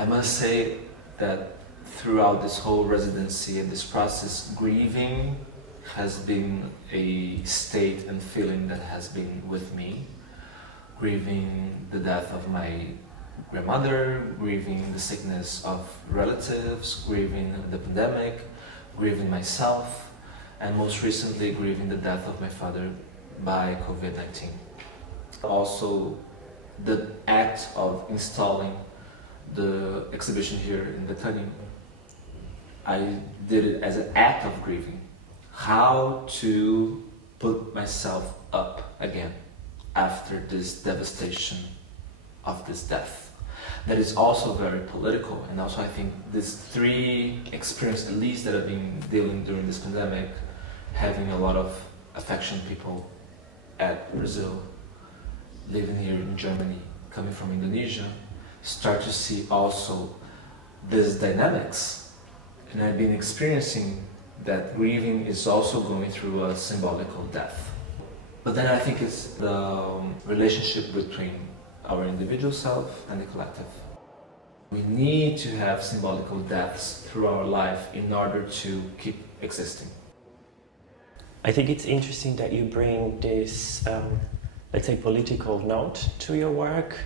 I must say that throughout this whole residency and this process, grieving has been a state and feeling that has been with me. Grieving the death of my grandmother, grieving the sickness of relatives, grieving the pandemic, grieving myself, and most recently grieving the death of my father by COVID-19. Also, the act of installing the exhibition here in Bethanien, I did it as an act of grieving. How to put myself up again after this devastation of this death. That is also very political, and also I think these three experiences at least that I've been dealing during this pandemic, having a lot of affection people at Brazil, living here in Germany, coming from Indonesia, start to see also these dynamics. And I've been experiencing that grieving is also going through a symbolical death. But then I think it's the relationship between our individual self and the collective. We need to have symbolical deaths through our life in order to keep existing. I think it's interesting that you bring this, let's say, political note to your work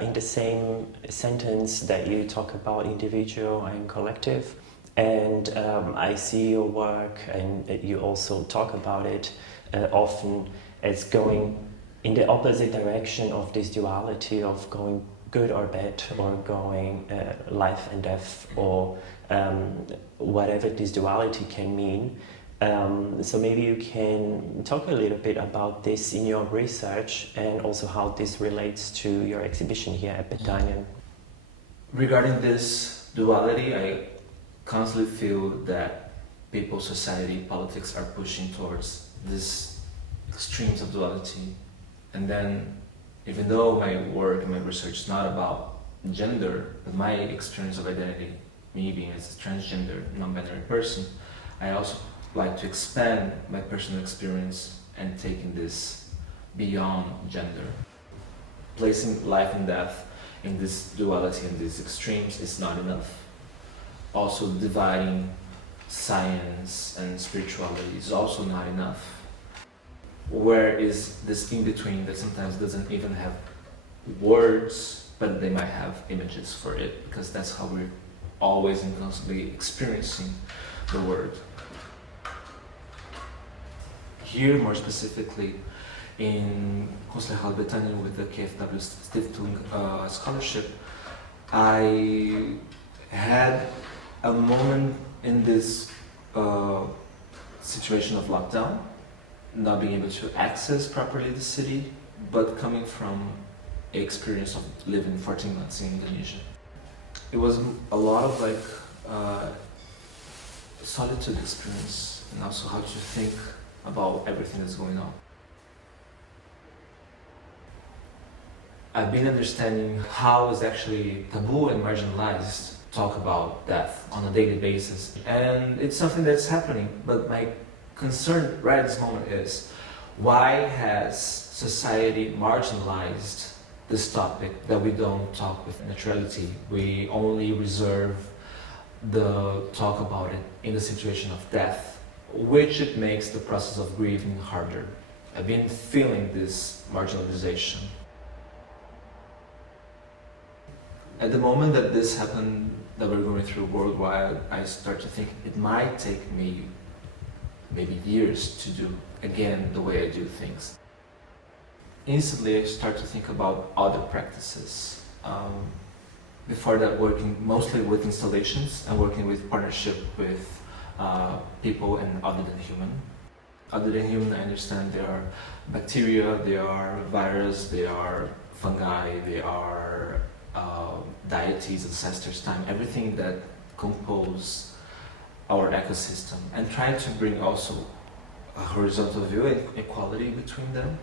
in the same sentence that you talk about individual and collective. And I see your work, and you also talk about it often as going in the opposite direction of this duality of going good or bad, or going life and death, or whatever this duality can mean. So maybe you can talk a little bit about this in your research, and also how this relates to your exhibition here at Bethanien. Regarding this duality, I constantly feel that people, society, politics are pushing towards these extremes of duality. And then, even though my work and my research is not about gender, but my experience of identity, me being as a transgender, non-binary person, I also like to expand my personal experience and taking this beyond gender. Placing life and death in this duality and these extremes is not enough. Also, dividing science and spirituality is also not enough. Where is this in-between that sometimes doesn't even have words, but they might have images for it, because that's how we're always and constantly experiencing the word. Here, more specifically, in Kunstlerhaus Bethanien with the KfW-Stiftung scholarship, I had a moment in this situation of lockdown, not being able to access properly the city, but coming from an experience of living 14 months in Indonesia. It was a lot of solitude experience, and also how to think about everything that's going on. I've been understanding how it's actually taboo and marginalized to talk about death on a daily basis. And it's something that's happening, but my concern right at this moment is, why has society marginalized this topic that we don't talk with naturality? We only reserve the talk about it in the situation of death, which it makes the process of grieving harder. I've been feeling this marginalization. At the moment that this happened, that we're going through worldwide, I start to think it might take me maybe years to do again the way I do things. Instantly I start to think about other practices. Before that, working mostly with installations and working with partnership with people and other than human. Other than human, I understand there are bacteria, there are viruses, there are fungi, there are deities, ancestors, time, everything that compose our ecosystem, and trying to bring also a horizontal view and equality between them.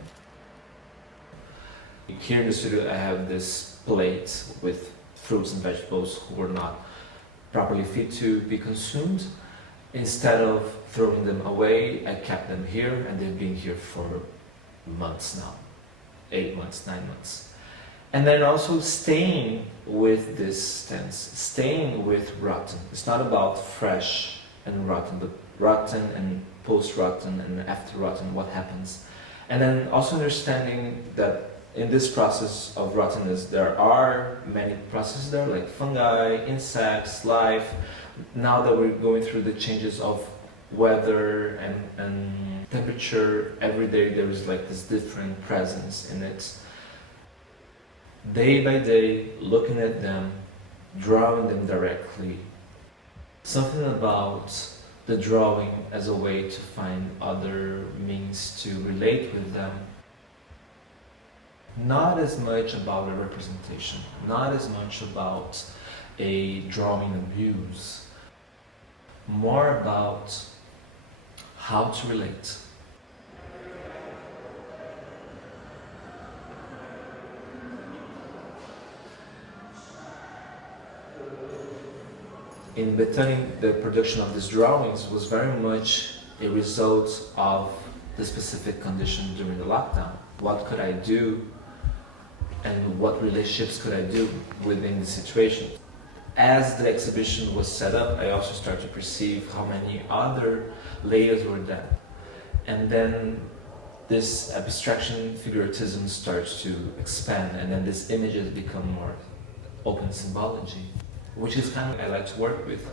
Here in the studio I have this plate with fruits and vegetables who were not properly fit to be consumed. Instead of throwing them away, I kept them here, and they've been here for months now, 8 months, 9 months. And then also staying with this stance, staying with rotten. It's not about fresh and rotten, but rotten and post-rotten and after rotten, what happens. And then also understanding that in this process of rottenness, there are many processes there, like fungi, insects, life. Now that we're going through the changes of weather and temperature, every day there is like this different presence in it. Day by day, looking at them, drawing them directly. Something about the drawing as a way to find other means to relate with them. Not as much about a representation, not as much about a drawing abuse, more about how to relate. In Bethanien, the production of these drawings was very much a result of the specific condition during the lockdown. What could I do and what relationships could I do within the situation? As the exhibition was set up, I also started to perceive how many other layers were there. And then this abstraction figuratism starts to expand, and then these images become more open symbology, which is kind of what I like to work with.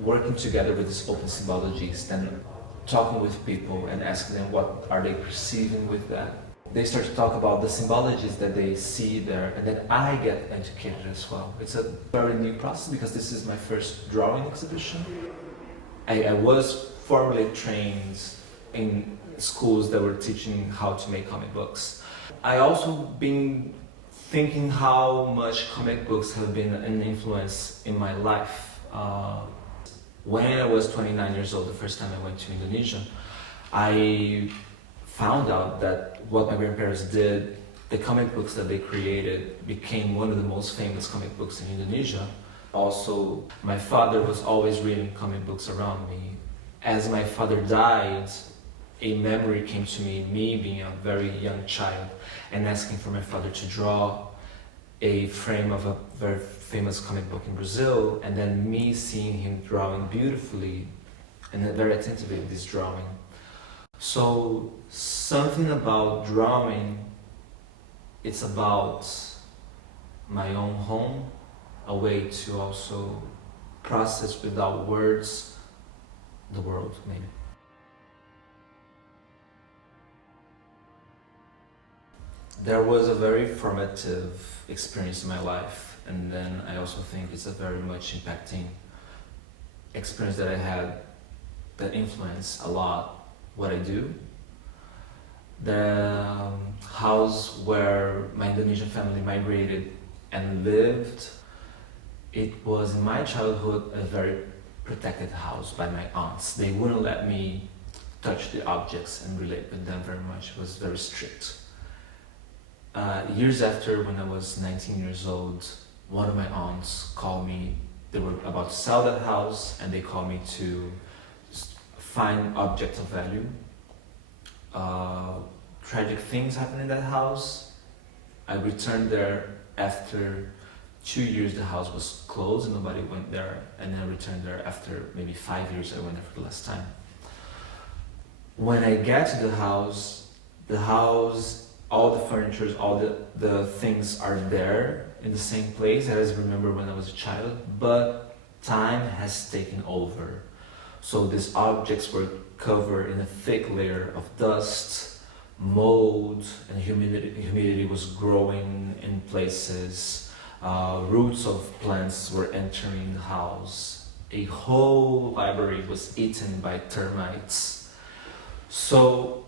Working together with these open symbologies, then talking with people and asking them what are they perceiving with that. They start to talk about the symbologies that they see there, and then I get educated as well. It's a very new process because this is my first drawing exhibition. I was formally trained in schools that were teaching how to make comic books. I also been thinking how much comic books have been an influence in my life. When I was 29 years old, the first time I went to Indonesia, I found out that what my grandparents did, the comic books that they created became one of the most famous comic books in Indonesia. Also, my father was always reading comic books around me. As my father died, a memory came to me being a very young child, and asking for my father to draw a frame of a very famous comic book in Brazil, and then me seeing him drawing beautifully and very attentively in this drawing. So something about drawing, it's about my own home, a way to also process without words the world, maybe. There was a very formative experience in my life, and then I also think it's a very much impacting experience that I had that influenced a lot what I do. The house where my Indonesian family migrated and lived, it was in my childhood a very protected house by my aunts. They wouldn't let me touch the objects and relate with them very much. It was very strict. Years after, when I was 19 years old, one of my aunts called me. They were about to sell that house, and they called me to find objects of value. Tragic things happened in that house. I returned there after 2 years. The house was closed and nobody went there, and then I returned there after maybe 5 years. I went there for the last time. When I get to the house, all the furniture, all the things are there in the same place as I remember when I was a child, but time has taken over. So these objects were covered in a thick layer of dust, mold, and humidity was growing in places. Roots of plants were entering the house. A whole library was eaten by termites. So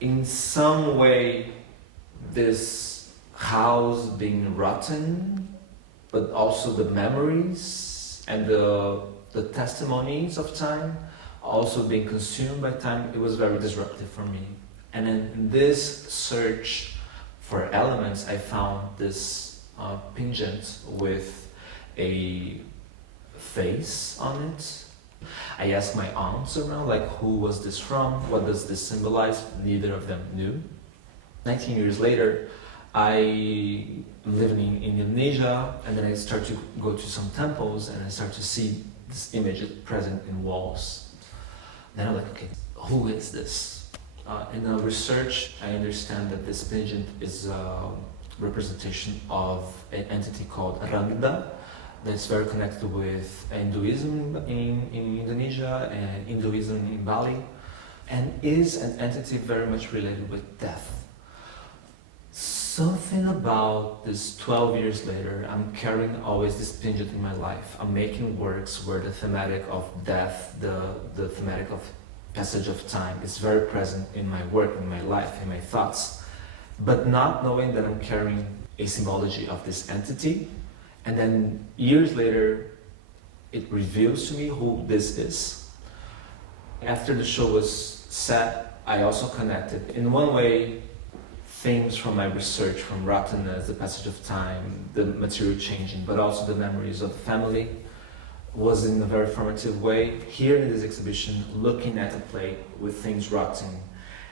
in some way, this house being rotten, but also the memories and the testimonies of time also being consumed by time, it was very disruptive for me. And in this search for elements, I found this pendant with a face on it. I asked my aunts around, like, who was this from? What does this symbolize? Neither of them knew. 19 years later, I am living in Indonesia, and then I start to go to some temples, and I start to see this image present in walls. Then I'm like, okay, who is this? In the research, I understand that this pageant is a representation of an entity called Rangda, that's very connected with Hinduism in Indonesia and Hinduism in Bali, and is an entity very much related with death. Something about this 12 years later, I'm carrying always this pageant in my life. I'm making works where the thematic of death, the thematic of passage of time is very present in my work, in my life, in my thoughts, but not knowing that I'm carrying a symbology of this entity. And then years later, it reveals to me who this is. After the show was set, I also connected, in one way, things from my research, from rottenness, the passage of time, the material changing, but also the memories of the family, was in a very formative way. Here in this exhibition, looking at a plate with things rotting.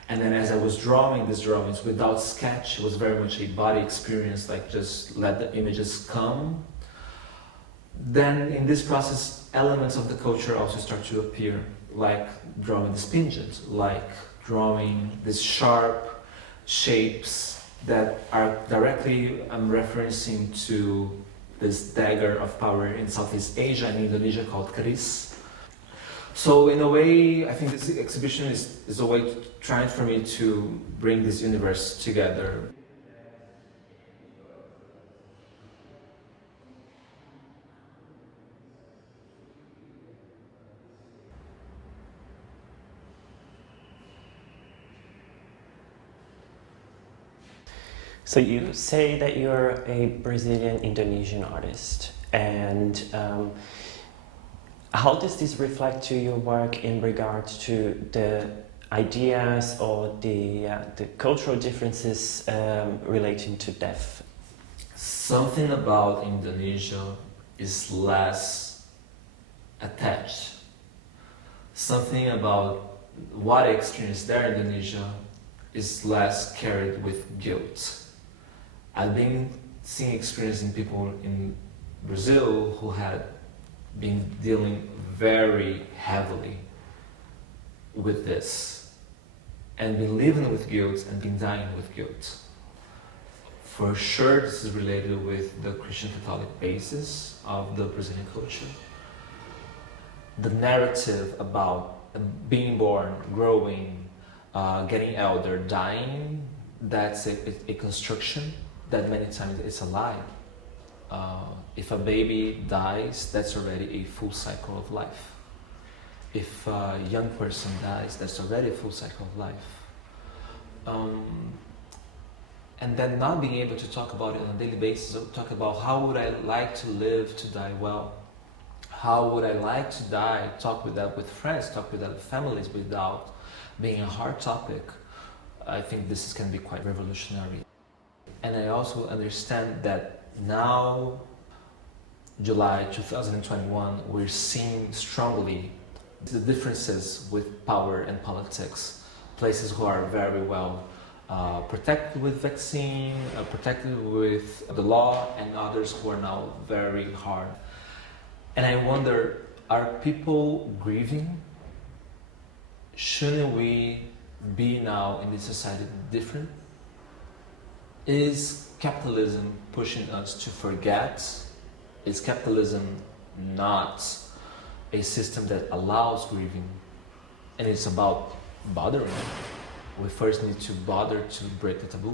And then as I was drawing these drawings without sketch, it was very much a body experience, like just let the images come. Then in this process, elements of the culture also start to appear, like drawing this pageant, like drawing these sharp shapes that are directly, I'm referencing to this dagger of power in Southeast Asia and Indonesia called keris. So in a way, I think this exhibition is a way trying for me to bring this universe together. So you say that you're a Brazilian Indonesian artist, and how does this reflect to your work in regards to the ideas or the cultural differences relating to death? Something about Indonesia is less attached. Something about what I experienced there in Indonesia is less carried with guilt. I've been seeing experiencing people in Brazil who had been dealing very heavily with this and been living with guilt and been dying with guilt. For sure, this is related with the Christian Catholic basis of the Brazilian culture. The narrative about being born, growing, getting elder, dying, that's a construction that many times it's a lie. If a baby dies, that's already a full cycle of life. If a young person dies, that's already a full cycle of life. And then not being able to talk about it on a daily basis, or talk about how would I like to live to die well? How would I like to die? Talk with that with friends, talk with that with families without being a hard topic. I think this can be quite revolutionary. And I also understand that now, July 2021, we're seeing strongly the differences with power and politics. Places who are very well protected with vaccine, protected with the law, and others who are now very hard. And I wonder, are people grieving? Shouldn't we be now in this society different? Is capitalism pushing us to forget? Is capitalism not a system that allows grieving? And it's about bothering. We first need to bother to break the taboo.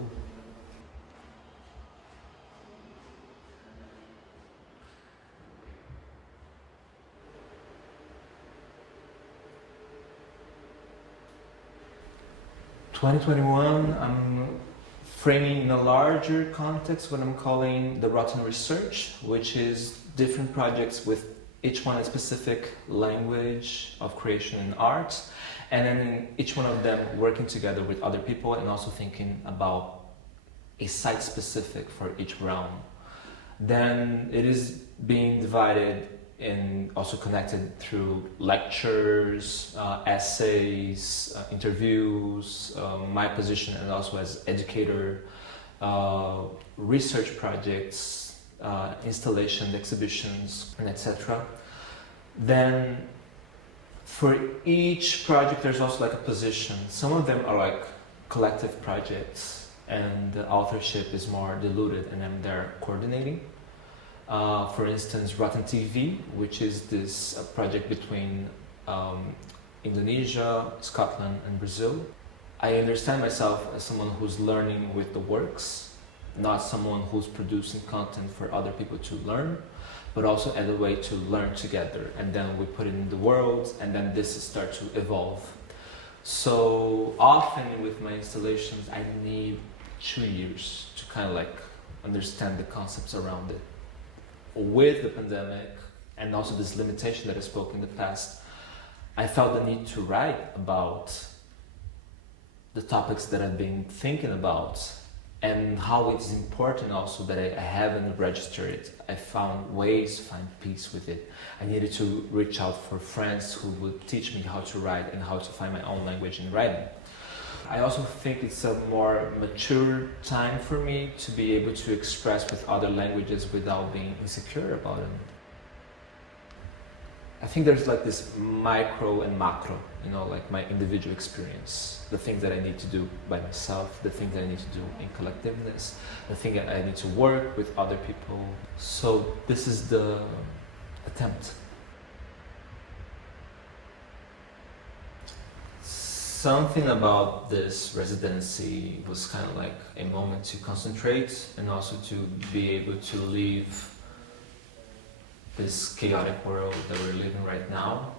(2021), I'm framing in a larger context what I'm calling the Rotten Research, which is different projects with each one a specific language of creation and art, and then each one of them working together with other people and also thinking about a site specific for each realm. Then it is being divided and also connected through lectures, essays, interviews, my position and also as educator, research projects, installation, exhibitions, and etc. Then for each project there's also like a position. Some of them are like collective projects and the authorship is more diluted and I'm there coordinating. For instance, Rotten TV, which is this project between Indonesia, Scotland and Brazil. I understand myself as someone who's learning with the works, not someone who's producing content for other people to learn, but also as a way to learn together. And then we put it in the world and then this starts to evolve. So often with my installations, I need 2 years to kind of like understand the concepts around it. With the pandemic and also this limitation that I spoke in the past, I felt the need to write about the topics that I've been thinking about and how it's important also that I haven't registered it. I found ways to find peace with it. I needed to reach out for friends who would teach me how to write and how to find my own language in writing. I also think it's a more mature time for me to be able to express with other languages without being insecure about them. I think there's like this micro and macro, you know, like my individual experience, the things that I need to do by myself, the things that I need to do in collectiveness, the thing that I need to work with other people. So this is the attempt. Something about this residency was kind of like a moment to concentrate and also to be able to leave this chaotic world that we're living right now,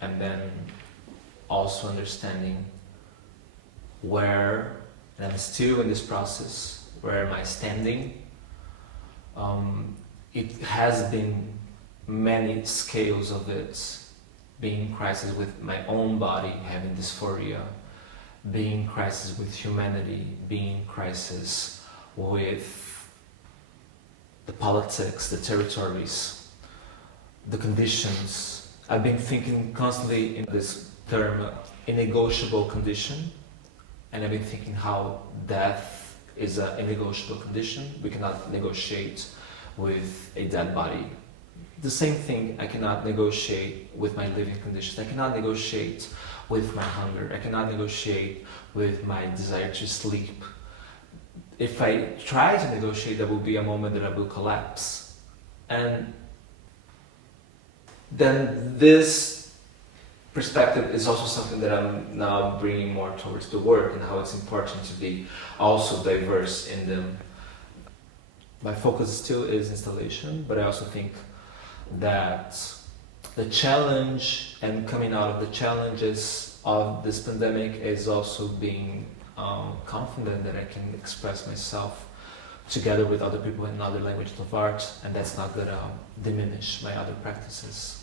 and then also understanding where, and I'm still in this process, where am I standing? It has been many scales of it, being in crisis with my own body, having dysphoria, being in crisis with humanity, being in crisis with the politics, the territories, the conditions. I've been thinking constantly in this term, a negotiable condition, and I've been thinking how death is a negotiable condition. We cannot negotiate with a dead body. The same thing, I cannot negotiate with my living conditions. I cannot negotiate with my hunger. I cannot negotiate with my desire to sleep. If I try to negotiate, there will be a moment that I will collapse. And then this perspective is also something that I'm now bringing more towards the work and how it's important to be also diverse in them. My focus still is installation, but I also think that the challenge and coming out of the challenges of this pandemic is also being confident that I can express myself together with other people in other languages of art, and that's not going to diminish my other practices.